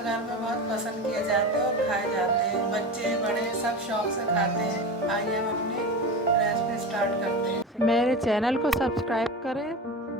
हर घर में बहुत पसंद किए जाते हैं और खाए जाते हैं। बच्चे बड़े सब शौक से खाते हैं। आइए हम अपनी रेसिपी स्टार्ट करते हैं। मेरे चैनल को सब्सक्राइब करें,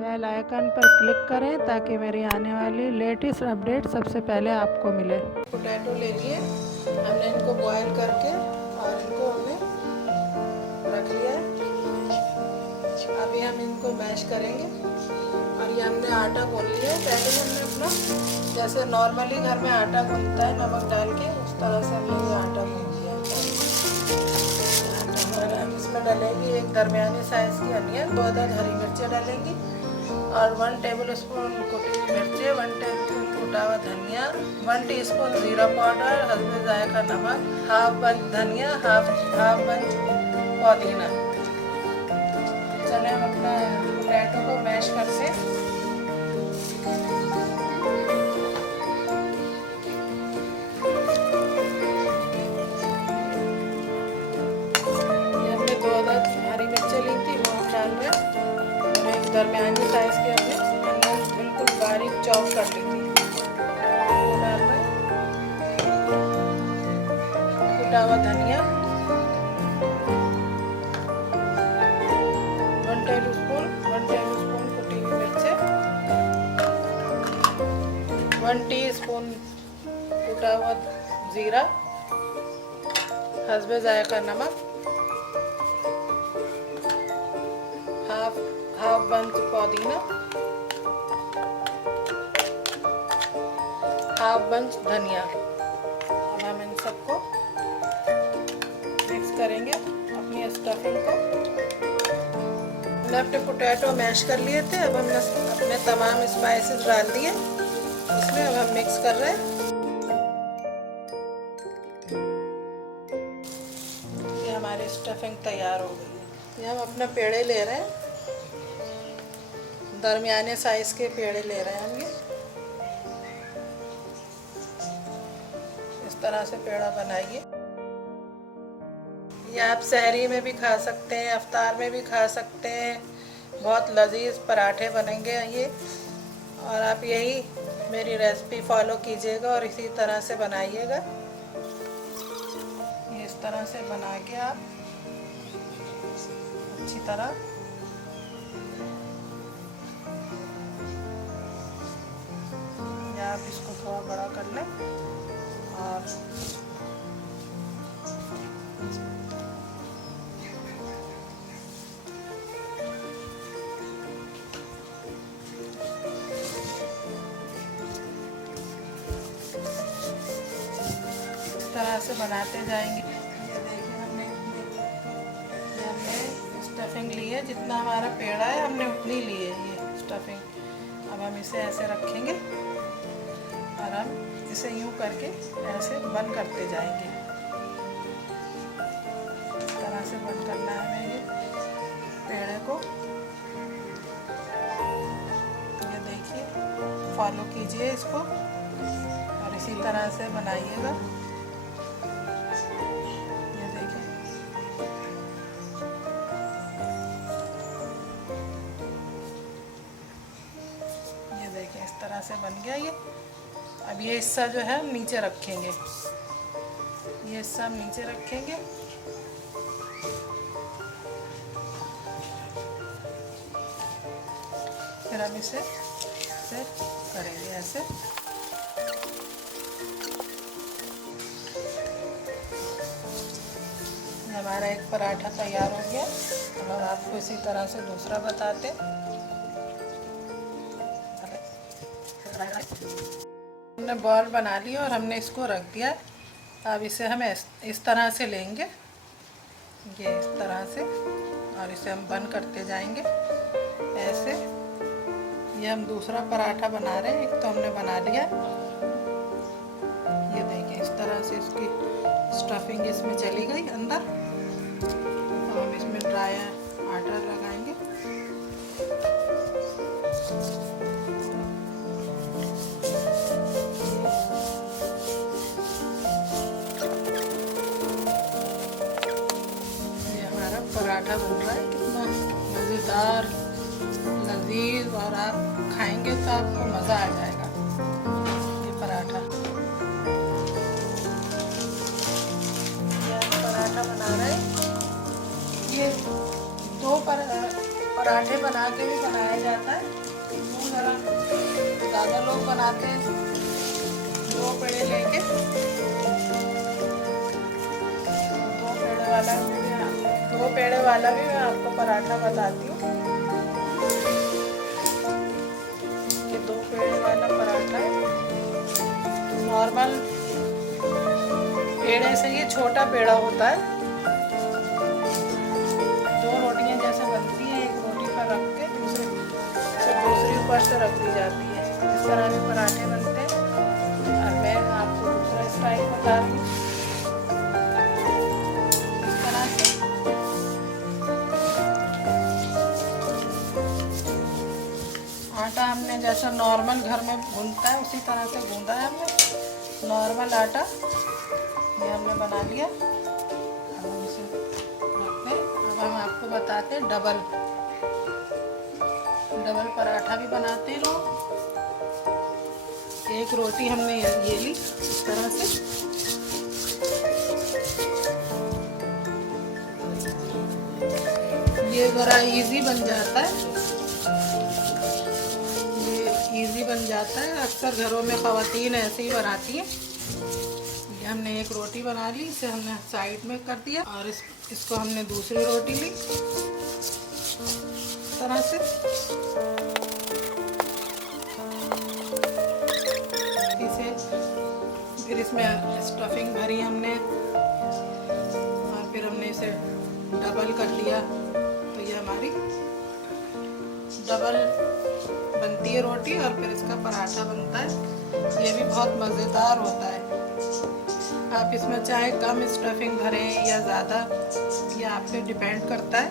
बेल आइकन पर क्लिक करें ताकि मेरी आने वाली लेटेस्ट अपडेट सबसे पहले आपको मिले। पोटैटो ले लिए, हमने इनको बॉयल करके और इनको हमने रख लिया है। अभी हम इनको मैश करेंगे और ये हमने आटा गूंद लिया है। पहले हमने अपना जैसे नॉर्मली घर में आटा गूंदता है नमक डाल के, उस तरह से हमने ये आटा गूंद लिया है। हम इसमें डालेंगे एक दरमियानी साइज़ की अनियन, 2 अदद हरी मिर्चें डालेंगी और 1 टेबल स्पून कुटी हुई मिर्चें, 1 टेबल स्पून कुटा हुआ धनिया, 1 टीस्पून जीरा पाउडर, हल्दी जायका नमक, हाफ बंच धनिया, हाफ बंच पुदीना। चले हम अपना पोटैटो को मैश करते हैं। ये हमने 2 अदद हरी मिर्चें ली थी, वो हम डाल रहे हैं और एक दरमियानी साइज के हमने अनियन बिल्कुल बारीक चॉप कर ली थी, वो डाल रहे हैं। कुटा हुआ धनिया, 1 टेबलस्पून कुटी हुई मिर्चें, 1 टीस्पून कुटा हुआ जीरा, हस्बे जायका नमक, हाफ बंच पुदीना, हाफ बंच धनिया। अब हम इन सबको मिक्स करेंगे अपनी स्टफिंग को। हमने अपने पोटैटो मैश कर लिए थे, अब हमने अपने तमाम स्पाइसेस डाल दिए इसमें। अब हम मिक्स कर रहे हैं। ये हमारी स्टफिंग तैयार हो गई है। ये हम अपने पेड़े ले रहे हैं, दरमियाने साइज के पेड़े ले रहे हैं हम। ये इस तरह से पेड़ा बनाइए। ये आप सहरी में भी खा सकते हैं, अफ्तार में भी खा सकते हैं। बहुत लजीज पराठे बनेंगे ये, और आप यही मेरी रेसिपी फॉलो कीजिएगा और इसी तरह से बनाइएगा। ये इस तरह से बना के आप अच्छी तरह या आप इसको थोड़ा बड़ा कर लें और तरह से बनाते जाएंगे। ये देखिए हमने स्टफिंग ली है, जितना हमारा पेड़ा है हमने उतनी ली है ये स्टफिंग। अब हम इसे ऐसे रखेंगे और हम इसे यूं करके ऐसे बंद करते जाएंगे। इस तरह से बंद करना है हमें ये पेड़े को। ये देखिए, फॉलो कीजिए इसको और इसी तरह से बनाइएगा। इस तरह से बन गया ये। अब ये हिस्सा जो है हम नीचे रखेंगे, ये हिस्सा हम नीचे रखेंगे। फिर हम इसे करेंगे ऐसे। हमारा एक पराठा तैयार हो गया। अब हम आपको इसी तरह से दूसरा बताते। हमने बॉल बना लिया और हमने इसको रख दिया। अब इसे हम इस तरह से लेंगे, ये इस तरह से, और इसे हम बंद करते जाएंगे ऐसे। ये हम दूसरा पराठा बना रहे हैं, एक तो हमने बना लिया। ये देखिए इस तरह से इसकी स्टफिंग इसमें चली गई अंदर। तो हम इसमें ड्राई आटा लगाएंगे। पराठा बन रहा है, कितना मज़ेदार, लजीज, और आप खाएंगे तो आपको मज़ा आ जाएगा ये पराठा। पराठे बना के भी बनाया जाता है। वो ज़रा ज़्यादा लोग बनाते हैं, 2 पेड़े लेके, 2 पेड़े वाला भी मैं आपको पराठा बताती हूँ। ये 2 पेड़े वाला पराठा है। नॉर्मल पेड़े से ये छोटा पेड़ा होता है। 2 रोटियां जैसे बनती हैं, एक रोटी पर रख के दूसरी ऊपर से रख दी जाती है। इस तरह के पराठे बनते हैं। और मैं आपको दूसरा स्टाइल बता रही हूँ। इस तरह से आटा हमने जैसा नॉर्मल घर में गूंथता है उसी तरह से गूंदा है हमने। नॉर्मल आटा ये हमने बना लिया। अब हम इसे रखते हैं। अब हम आपको बताते हैं डबल पराठा भी बनाते हैं लोग। एक रोटी हमने ये ली इस तरह से। ये ज़रा इजी बन जाता है। ये इजी बन जाता है। अक्सर घरों में ख़वातीन ऐसे ही बनाती हैं। ये हमने एक रोटी बना ली, इसे हमने साइड में कर दिया और इसको हमने दूसरी रोटी ली इस तरह से। फिर इसमें स्टफिंग भरी हमने और फिर हमने इसे डबल कर लिया। तो ये हमारी डबल बनती है रोटी और फिर इसका पराठा बनता है। ये भी बहुत मज़ेदार होता है। आप इसमें चाहे कम स्टफिंग भरें या ज़्यादा, ये आप पे डिपेंड करता है।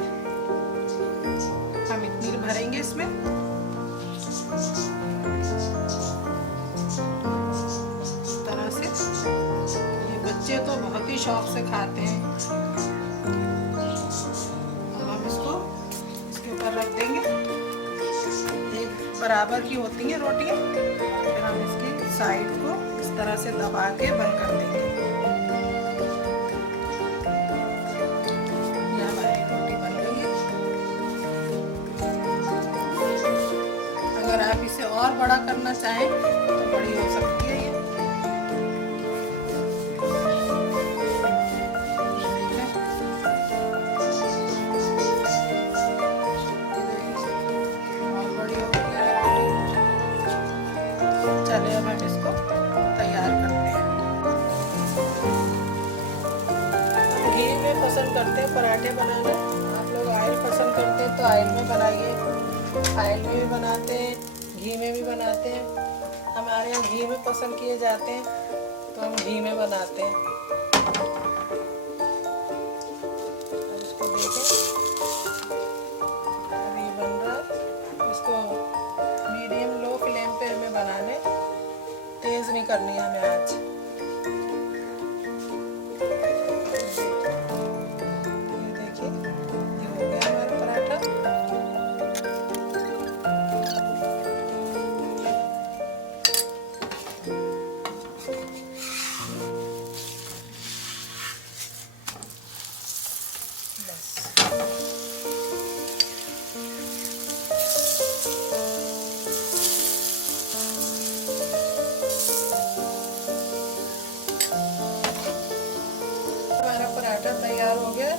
हम इतनी भरेंगे इसमें। ये बच्चे तो बहुत ही शौक से खाते हैं। अब हम इसको इसके ऊपर रख देंगे। एक बराबर की होती हैं रोटियां। फिर हम इसकी साइड को इस तरह से दबा के बंद कर देंगे। ये हमारी रोटी बन गई है। अगर आप इसे और बड़ा करना चाहें तो बड़ी हो सकती है ये। चलिए अब हम इसको तैयार करते हैं। घी में पसंद करते हैं पराठे बनाना। आप लोग ऑयल पसंद करते हैं तो ऑयल में बनाइए। ऑयल में भी बनाते हैं, घी में भी बनाते हैं। हमारे यहाँ घी में पसंद किए जाते हैं तो हम घी में बनाते हैं। अब इसको देखें, अभी बन रहा है। इसको मीडियम लो फ्लेम पे हमें बनाने, तेज नहीं करनी है हमें आज। ये देखिए, ये हो गया हमारा पराठा। पराठा तैयार हो गया।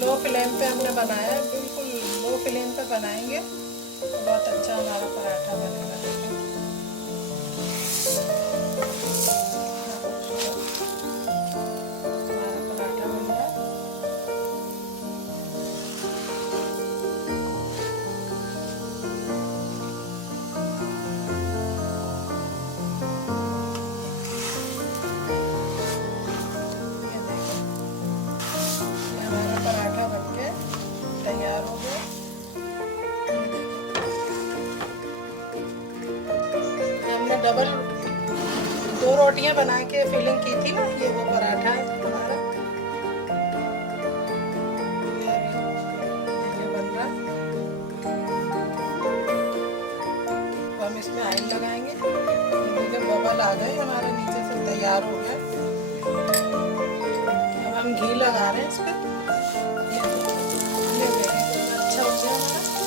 लो फ्लेम पे हमने बनाया है, बिल्कुल लो फ्लेम पे बनाएंगे तो बहुत अच्छा हमारा पराठा बनेगा। हमारा पराठा बन रहा है। पराठा बनके तैयार हो गया। हमने डबल 2 रोटियां बना के फिलिंग की थी ना, ये वो पराठा है हमारा। ये बन रहा। तो हम इसमें ऑयल लगाएंगे। ये देखिए बबल आ गए हमारे नीचे से, तैयार हो गया। अब हम घी लगा रहे हैं इस पर। ये देखिए अच्छा हो गया हमारा।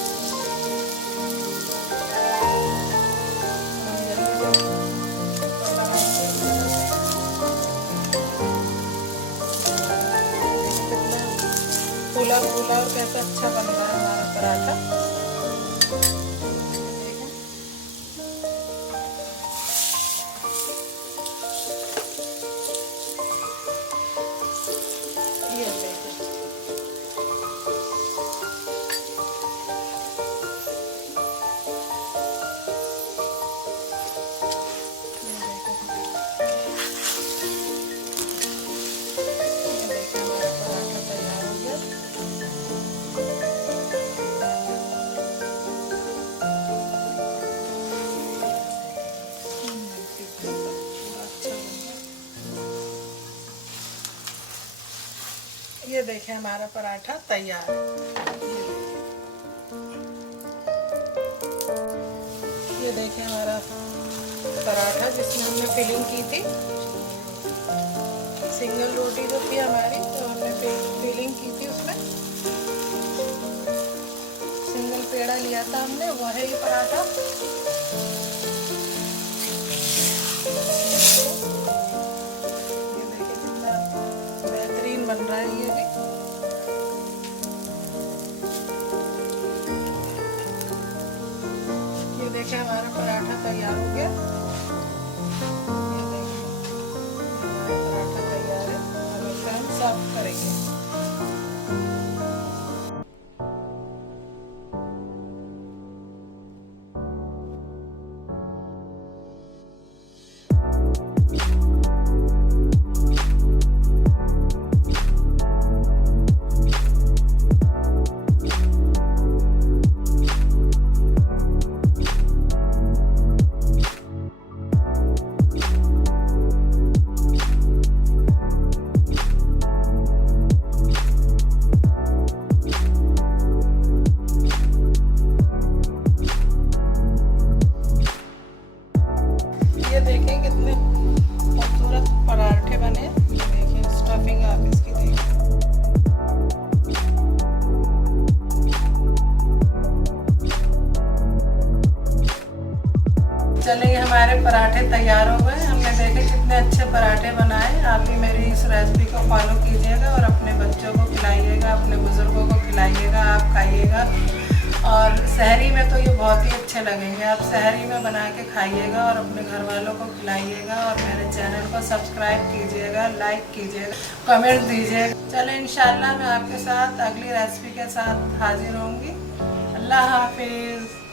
फूला फूला और कैसा अच्छा बन रहा है हमारा पराठा। ये देखो हमारा पराठा तैयार हो गया। ये देखें हमारा पराठा तैयार है। ये देखें हमारा पराठा जिसमें हमने फिलिंग की थी। सिंगल रोटी जो थी हमारी, तो हमने फिलिंग की थी उसमें। सिंगल पेड़ा लिया था हमने, वह है ये पराठा। ये देखिए कितना बेहतरीन बन रहा है ये भी। ये देखिए हमारा पराठा तैयार हो गया। ये देखिए हमारा पराठा तैयार है। अब इसे हम सर्व करेंगे। ये देखें कितने खूबसूरत पराठे बने। ये देखें स्टफिंग आप इसकी देखें। चलिए हमारे पराठे तैयार हो गए। हमने देखे कितने अच्छे पराठे बनाए। आप भी मेरी इस रेसिपी को फॉलो कीजिएगा और अपने बच्चों को खिलाइएगा, अपने बुजुर्गों को खिलाइएगा, आप खाइएगा। और सहरी में तो ये बहुत ही अच्छे लगेंगे। आप सहरी में बना के खाइएगा और अपने घर वालों को खिलाइएगा। और मेरे चैनल को सब्सक्राइब कीजिएगा, लाइक कीजिएगा, कमेंट दीजिएगा। चलें इंशाल्लाह मैं आपके साथ अगली रेसिपी के साथ हाजिर होंगी। अल्लाह हाफिज़।